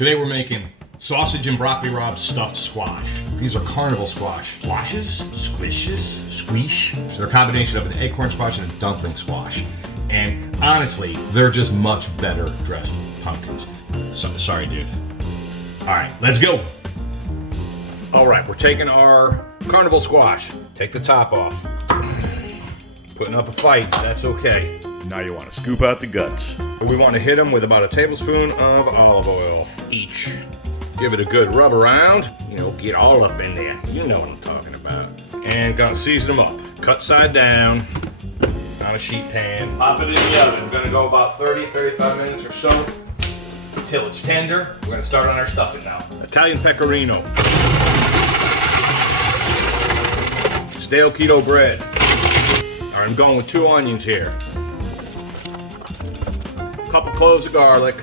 Today we're making sausage and broccoli rabe stuffed squash. These are Carnival squash. Squashes? Squishes? Squeeze? They're a combination of an acorn squash and a dumpling squash. And honestly, they're just much better dressed pumpkins. Sorry, dude. All right, let's go. All right, we're taking our Carnival squash. Take the top off. Putting up a fight, that's okay. Now you want to scoop out the guts. We want to hit them with about a tablespoon of olive oil each. Give it a good rub around. You know, get all up in there. You know what I'm talking about. And gonna season them up. Cut side down on a sheet pan. Pop it in the oven. We're gonna go about 30-35 minutes or so until it's tender. We're gonna start on our stuffing now. Italian pecorino. Stale keto bread. All right, I'm going with 2 onions here. Couple cloves of garlic.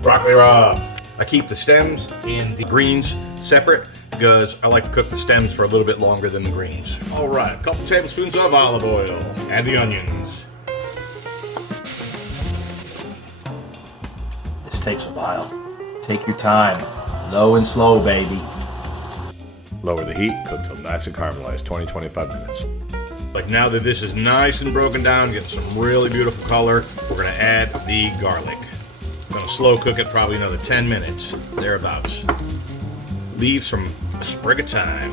Broccoli rabe. I keep the stems and the greens separate because I like to cook the stems for a little bit longer than the greens. All right, a couple tablespoons of olive oil. Add the onions. This takes a while. Take your time. Low and slow, baby. Lower the heat, cook till nice and caramelized, 20-25 minutes. Like now that this is nice and broken down, getting some really beautiful color, we're gonna add the garlic. I'm gonna slow cook it probably another 10 minutes, thereabouts. Leaves from a sprig of thyme.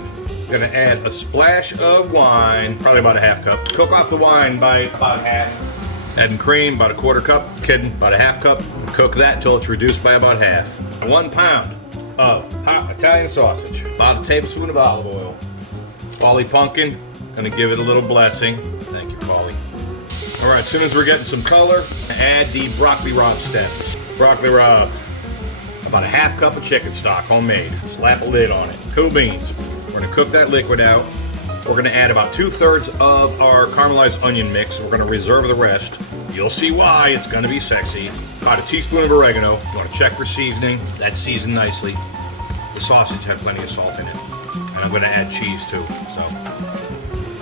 Gonna add a splash of wine, probably about a half cup. Cook off the wine by about half. Adding cream, about a quarter cup. Kidding, about a half cup. Cook that till it's reduced by about half. 1 pound of hot Italian sausage. About a tablespoon of olive oil. Polly pumpkin, gonna give it a little blessing. Thank you, Polly. All right, as soon as we're getting some color, add the broccoli rabe stems. Broccoli rabe, about a half cup of chicken stock, homemade. Slap a lid on it. Cool beans. We're gonna cook that liquid out. We're gonna add about 2/3 of our caramelized onion mix. We're gonna reserve the rest. You'll see why, it's gonna be sexy. About a teaspoon of oregano. You wanna check for seasoning. That's seasoned nicely. The sausage had plenty of salt in it. And I'm gonna add cheese too, so.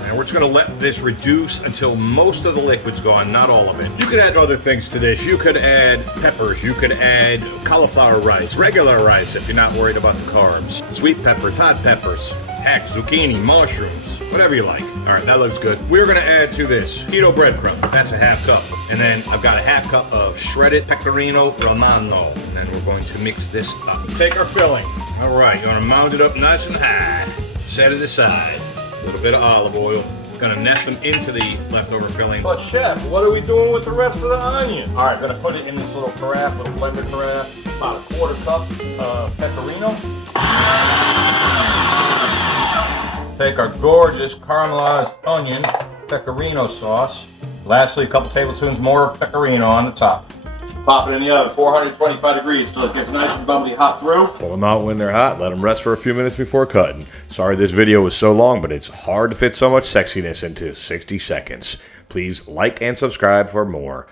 And we're just gonna let this reduce until most of the liquid's gone, not all of it. You could add other things to this. You could add peppers, you could add cauliflower rice, regular rice if you're not worried about the carbs. Sweet peppers, hot peppers, heck, zucchini, mushrooms, whatever you like. All right, that looks good. We're gonna add to this keto breadcrumb. That's a half cup. And then I've got a half cup of shredded pecorino romano. And then we're going to mix this up. Take our filling. All right, you wanna mound it up nice and high. Set it aside. A little bit of olive oil. Gonna nest them into the leftover filling. But chef, what are we doing with the rest of the onion? All right, gonna put it in this little carafe, little blender carafe. About a quarter cup of pecorino. Take our gorgeous caramelized onion pecorino sauce. Lastly, a couple tablespoons more pecorino on the top. Pop it in the oven, 425 degrees, till it gets nice and bubbly hot through. Pull them out when they're hot, let them rest for a few minutes before cutting. Sorry this video was so long, but it's hard to fit so much sexiness into 60 seconds. Please like and subscribe for more.